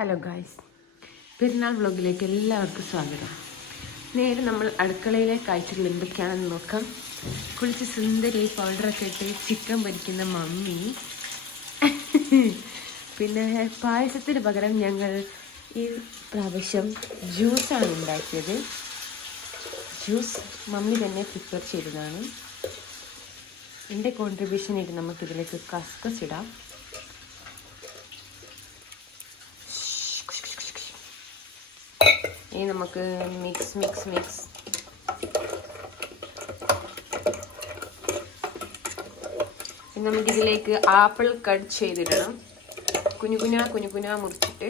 Hello guys, പെരുന്നാൾ വ്ളോഗിലേക്ക് എല്ലാവർക്കും സ്വാഗതം. നേരെ നമ്മൾ അടുക്കളയിലേക്ക് അയച്ചിട്ടുള്ള എന്തൊക്കെയാണെന്ന് നോക്കാം. കുളിച്ച് സുന്ദരി പൗഡറൊക്കെ ഇട്ട് ചിക്കൻ പൊരിക്കുന്ന മമ്മി. പിന്നെ പായസത്തിന് പകരം ഞങ്ങൾ ഈ പ്രാവശ്യം ജ്യൂസാണ് ഉണ്ടാക്കിയത്. ജ്യൂസ് മമ്മി തന്നെ പ്രിപ്പയർ ചെയ്തതാണ്. എൻ്റെ കോൺട്രിബ്യൂഷനായിട്ട് നമുക്കിതിലേക്ക് കസ്കസ് ഇടാം. ഇനി നമുക്ക് മിക്സ് ഇനി നമുക്കിതിലേക്ക് ആപ്പിൾ കട്ട് ചെയ്തിടണം. കുഞ്ഞു മുറിച്ചിട്ട്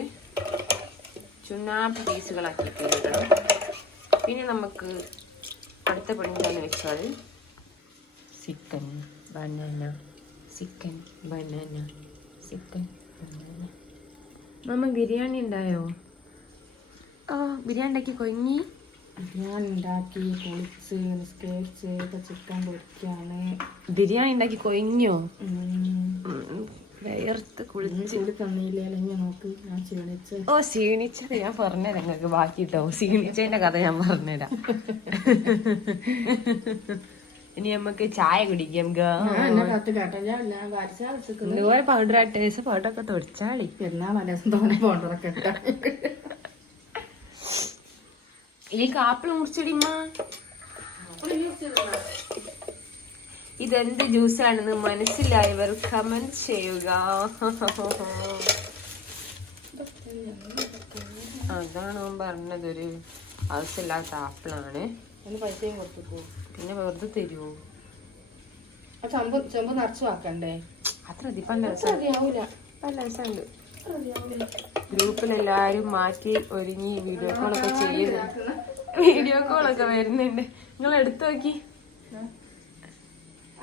ചുണ്ണാമ്പ് പീസുകളാക്കിയിട്ട് ഇടണം. പിന്നെ നമുക്ക് അടുത്ത പണി എന്താണെന്ന് വെച്ചാൽ ചിക്കൻ ബനാന. മമ്മ ബിരിയാണി ഉണ്ടായോ? ബിരിയാണി ഉണ്ടാക്കി കൊഞ്ഞി. ബിരിയാണി ഉണ്ടാക്കി കുളിച്ച് നിസ്കരിച്ച് ഇപ്പൊ ചിക്കൻ പൊരിക്കാണ്. ബിരിയാണി ഉണ്ടാക്കി കൊഞ്ഞോ? വേർത്ത് കുളിച്ച് തന്നില്ലേ നോക്ക്. ഞാൻ ക്ഷീണിച്ച്. ക്ഷീണിച്ചത് ഞാൻ പറഞ്ഞുതരാം നിങ്ങൾക്ക്. ബാക്കിട്ടോ ക്ഷീണിച്ചതിന്റെ കഥ ഞാൻ പറഞ്ഞുതരാം. ഇനി നമുക്ക് ചായ കുടിക്കാം. ഇതുപോലെ പൗഡർ ആട്ടേഴ്സ് പൗഡറൊക്കെ തൊടിച്ചാളി. എന്നാ മനസ്സും തോന്നെ പൗഡറൊക്കെ ഇട്ട ഈ ആപ്പിൾ മുറിച്ചിടിമ്മ. ഇതെന്ത് ജ്യൂസാണെന്ന് മനസ്സിലായവർ കമന്റ് ചെയ്യുക. അതാണ് പറഞ്ഞതൊരു ആവശ്യമില്ലാത്ത ആപ്പിളാണ്. പൈസയും കൊടുത്തു. പിന്നെ വെറുതെ തരുമോ? ചെമ്പ് നിറച്ചു ആക്കണ്ടേ? അത്ര മതി. പല രസമുണ്ട്. ഗ്രൂപ്പിലെല്ലാരും മാറ്റി ഒരുങ്ങി വീഡിയോ കോളൊക്കെ ചെയ്യുന്നുണ്ട്. വീഡിയോ കോളൊക്കെ വരുന്നുണ്ട്. നിങ്ങൾ എടുത്തു നോക്കി.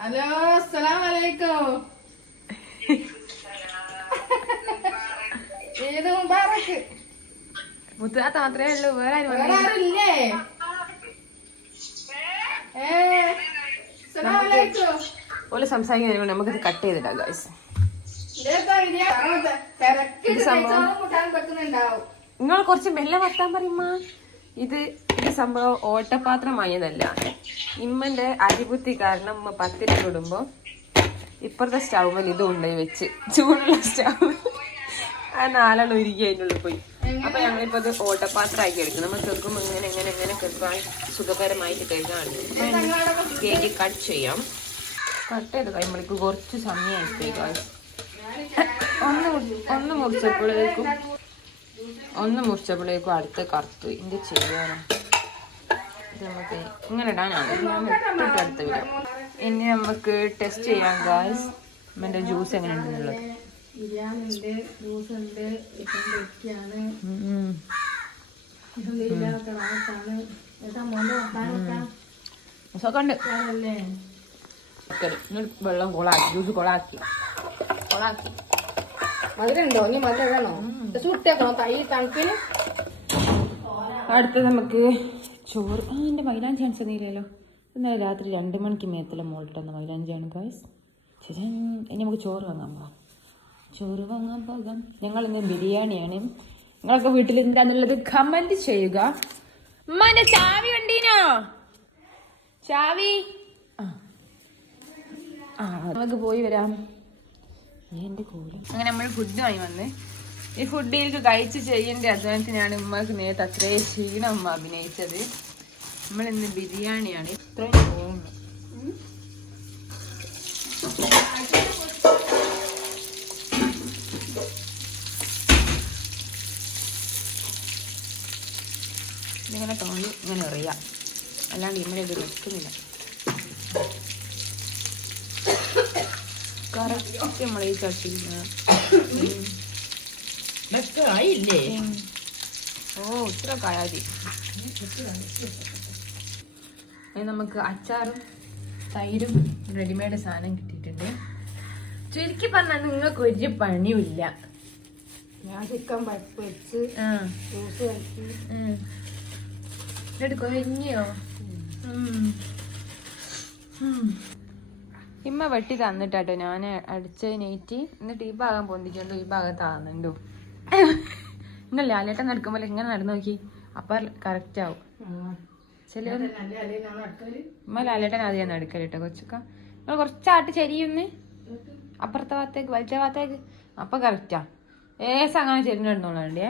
ഹലോ, അസ്സലാമലൈക്കും. ഈദ് മുബാറക്ക്. മുത്താത്ത മാത്രമേ ഉള്ളൂ, വേറെ ആരുമില്ലേ? ഓല് സംസാരിക്കുന്ന നമുക്കിത് കട്ട് ചെയ്തിടാം ഗൈസ്. നിങ്ങൾ കുറച്ച് മെല്ലെ വർത്താൻ പറയുമ്മ. ഇത് സംഭവം ഓട്ടപാത്രമായതല്ല. ഇമ്മന്റെ അരിബുദ്ധി കാരണം ഉമ്മ പത്തിരിടുമ്പോ ഇപ്പുറത്തെ സ്റ്റൗവിൽ ഇത് കൊണ്ടുപോയി വെച്ച് ചൂടുള്ള സ്റ്റൗ ആ നാലാൾ ഉരുകി അതിനുള്ളിൽ പോയി. അപ്പൊ ഞങ്ങളിപ്പോ ഇത് ഓട്ടപാത്രമാക്കി എടുക്കും. നമ്മൾ കേൾക്കുമ്പോൾ എങ്ങനെ കേൾക്കാൻ സുഖകരമായിട്ട് കഴിക്കാൻ കേക്ക് കട്ട് ചെയ്യാം. കട്ട് ചെയ്ത് കഴിയുമ്പോഴേക്കും കുറച്ച് സമയമായി ഗൈസ്. ഒന്ന് മുറിച്ചപ്പോഴേക്കും അടുത്ത് കറുത്തു. എന്ത് ചെയ്യാനോ? ഇത് നമുക്ക് ഇങ്ങനെ ഇടാനാണ്. ഇട്ടിട്ട് അടുത്ത് വിടാം. ഇനി നമുക്ക് ടെസ്റ്റ് ചെയ്യാം ഗൈസ് എൻ്റെ ജ്യൂസ് എങ്ങനെ ഉണ്ടെന്നുള്ളത്. വെള്ളം കൊളാക്കി, ജ്യൂസ് കൊളാക്കി. മധുരണ്ടോ? ഇനി മധുരം വേണോ? ചുട്ടേക്കണോ തൈ തണുപ്പിന്? അടുത്ത് നമുക്ക് ചോറ്. എൻ്റെ മൈലാഞ്ചി ചാൻസ് നീലല്ലോ. ഇന്നലെ രാത്രി 2 മണിക്ക് മേത്തല മോളിട്ടെന്ന മൈലാഞ്ചിയാണ് ഗൈസ്. ഇനി നമുക്ക് ചോറ് വാങ്ങാൻ പോകാം. ഞങ്ങളിന്ന് ബിരിയാണിയാണ്. നിങ്ങളൊക്കെ വീട്ടിൽ എന്താന്നുള്ളത് കമന്റ് ചെയ്യുക. ഉമ്മാന്റെ ചാവി ഉണ്ടീനോ? ചാവി നമുക്ക് പോയി വരാം. എൻ്റെ കൂടെ അങ്ങനെ നമ്മൾ ഫുഡ് വാങ്ങി വന്ന് ഈ ഫുഡിലേക്ക് കഴിച്ച് ചെയ്യേണ്ട അധ്വാനത്തിനാണ് ഉമ്മക്ക് നേരത്തെ അത്രയും ക്ഷീണം ഉമ്മ അഭിനയിച്ചത്. നമ്മളിന്ന് ബിരിയാണിയാണ്. ഇത്രയും തോന്നുന്നു. ഇതിങ്ങനെ തോന്നി ഇങ്ങനെ അറിയാം. അല്ലാണ്ട് ഇമ്മനെ ഇത് വെക്കുന്നില്ല. കറക്റ്റ് നമ്മൾ ഈ ചട്ടിയില്ലേ. ഇത്ര കായാതി. നമുക്ക് അച്ചാറും തൈരും റെഡിമെയ്ഡ് സാധനം കിട്ടിയിട്ടുണ്ട്. ചുരുക്കി പറഞ്ഞാൽ നിങ്ങൾക്ക് ഒരു പണിയുമില്ല. ഞാൻ ചിക്കൻ പരിപ്പ് വെച്ച് ജ്യൂസ് കഴിച്ചു. എന്നിട്ട് കൊഞ്ഞോ? ഇമ്മ വെട്ടി തന്നിട്ടാട്ടോ ഞാൻ അടിച്ച നെയ്റ്റ്. എന്നിട്ട് ഈ ഭാഗം പൊന്തിച്ചോണ്ടോ ഈ ഭാഗം താന്നുണ്ടോ. ഇന്നല്ലേ ലാലേട്ടൻ നടക്കുമ്പോൾ ഇങ്ങനെ നടന്നു നോക്കി അപ്പൊ കറക്റ്റ് ആവും. ചില ഉമ്മ ലാലേട്ടൻ ആദ്യം നടക്കല് കേട്ടോ കൊച്ചക്ക. നിങ്ങൾ കുറച്ചാട്ട് ചെരിയുന്ന് അപ്പുറത്തെ ഭാഗത്തേക്ക് വലത്തെ ഭാഗത്തേക്ക് അപ്പൊ കറക്റ്റാ. അങ്ങനെ ചെരിഞ്ഞിടണോളേ.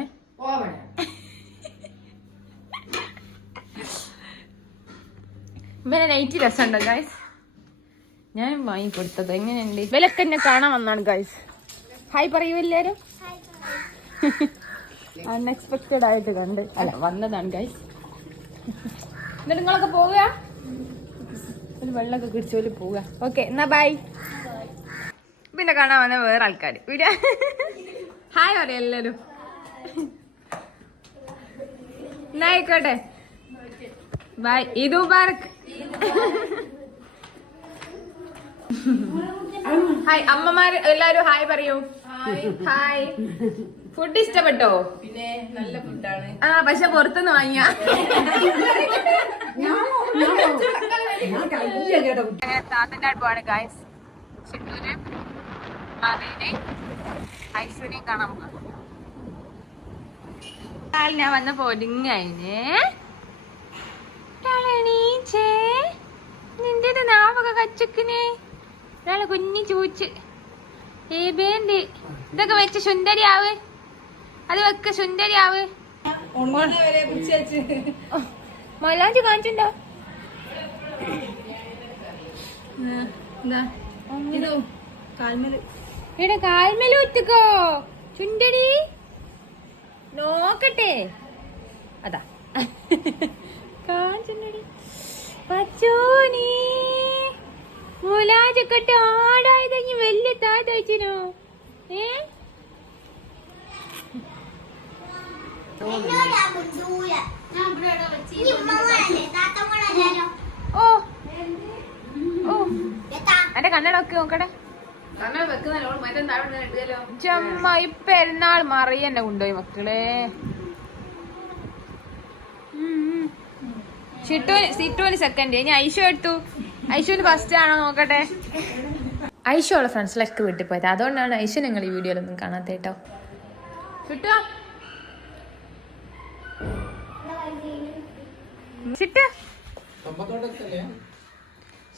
ഇവനെ നൈറ്റ് രസമുണ്ടോ ഗൈസ്? ഞാൻ വാങ്ങിക്കൊടുത്തത്. എങ്ങനെയുണ്ട്? ഇവലൊക്കെ എന്നെ കാണാൻ വന്നാണ് ഗൈസ്. ഹായ് പറയൂ എല്ലാരും. അൺഎക്സ്പെക്റ്റഡ് ആയിട്ട് കണ്ട് അല്ല വന്നതാണ് ഗൈസ്. എന്നിട്ട് നിങ്ങളൊക്കെ പോവുക, ഒരു വെള്ളമൊക്കെ കുടിച്ചോല് പോവുക. ഓക്കെ എന്നാ ബൈ. പിന്നെ കാണാൻ വന്ന വേറെ ആൾക്കാർ വീഡിയോ ഹായ് പറയാം എല്ലാരും. എന്നാ ആയിക്കോട്ടെ ബൈ. ഈദ് മുബാറക്. ഹായ് അമ്മമാര് എല്ലാരും ഹായ് പറയൂ. ഹായ്. ഫുഡ് ഇഷ്ടപ്പെട്ടോ? പിന്നെ നല്ല ഫുഡാണ്. പക്ഷെ പുറത്തുനിന്ന് വാങ്ങിയ താത്തന്റെ അടുപ്പാണ് ഗായ്സ്. ചിറ്റൂര് മദീനെ ഐശ്വര്യം കാണാൻ പോകാം. ഞാൻ വന്ന പൊടിങ്ങയിന് നിന്റെ നാവൊക്കെ കച്ചക്കിന് ഒരാളെ കുഞ്ഞി ചൂച്ച് ഏബേന്റെ ഇതൊക്കെ വെച്ച് സുന്ദരിയാവ്. അത് വെക്ക സുന്ദരിയാവ്. മൈലാഞ്ചി കാണിച്ചിണ്ടോ? ഇവിടെ കാൽമേല് ഒറ്റക്കോ ചുണ്ടടി നോക്കട്ടെ. അതാ കാണിച്ചുണ്ടടി പച്ചോനി മുലാജക്കെട്ട് ആടായതെങ്കി വലിയ താഴ്ചനോ. എന്റെ കണ്ണടൊക്കെ നോക്കട്ടെ. ചമ്മ ഈ പെരുന്നാൾ മറിയന്നെ കൊണ്ടുപോയി മക്കളെ. സിറ്റുവിന് സെക്കൻഡ്. ഇനി ഐഷു എടുത്തു. ഐഷുവിന് ഫസ്റ്റ് ആണോ നോക്കട്ടെ. ഐഷു ഉള്ള ഫ്രണ്ട്സിലൊക്കെ വീട്ടിൽ പോയത്, അതുകൊണ്ടാണ് ഐഷു നിങ്ങൾ ഈ വീഡിയോയിലൊന്നും കാണാത്ത കേട്ടോ. കിട്ടുക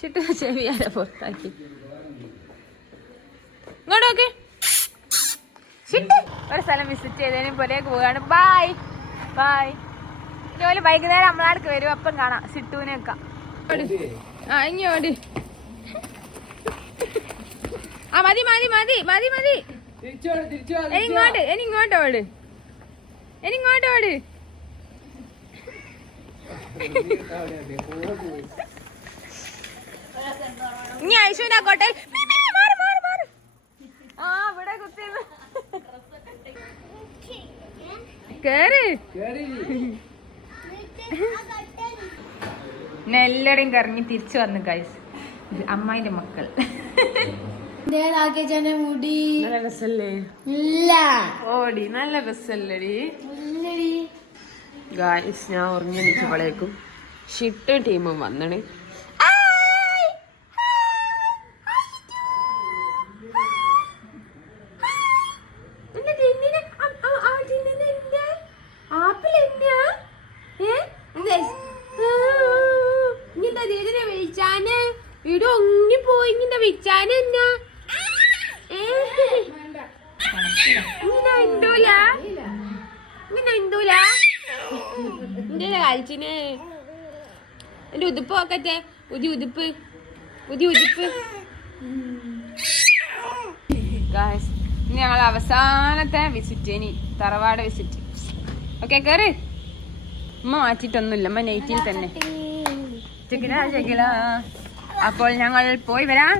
ചിട്ടു ചെവിയാര പുറത്താക്കി. ഇങ്ങോട്ടോക്കെ ഒരു സ്ഥലം വിസിറ്റ് ചെയ്തതിന് പുറത്തേക്ക് പോവുകയാണ്. Bye bye. ഇതുപോലെ വൈകുന്നേരം നമ്മളാടക്ക് വരും, അപ്പം കാണാം സിട്ടുവിനെ ഒക്കെ. ഇങ്ങോട്ട് മതി മതി മതി മതി മതി. ഇങ്ങോട്ട് ഇങ്ങോട്ടോട് ഇങ്ങോട്ടോട്. ഇനി ഐശ്വര്യാക്കോട്ടെ. ഇവിടെ കുത്തി കേറി എല്ലാരെയും കറങ്ങി തിരിച്ചു വന്നു ഗൈസ്. അമ്മായിന്റെ മക്കൾ. നല്ല രസല്ലേ? ഓടി നല്ല രസല്ലേടി ഗൈസ്. ഞാൻ ഉറങ്ങി നിൽക്കുമ്പോഴേക്കും ഷിട്ട് ടീമും വന്നണ്. വിളിച്ചാന് വീട് ഒങ്ങിപ്പോയി. ഇങ്ങനെ വിളിച്ചാന് എന്നാ കളിച്ചിന്. എന്റെ ഉതുപ്പ് നോക്കട്ടെ. ഉതി ഉതുപ്പ് ഉതി ഉതുപ്പ്. ഇനി ഞങ്ങൾ അവസാനത്തെ വിസിറ്റ്, ഇനി തറവാട് വിസിറ്റ്. ഓക്കെ കേറ്. ഉമ്മ മാറ്റിട്ടൊന്നുമില്ല, ഉമ്മ നൈറ്റിൽ തന്നെ. അപ്പോൾ ഞങ്ങൾ പോയി വരാം.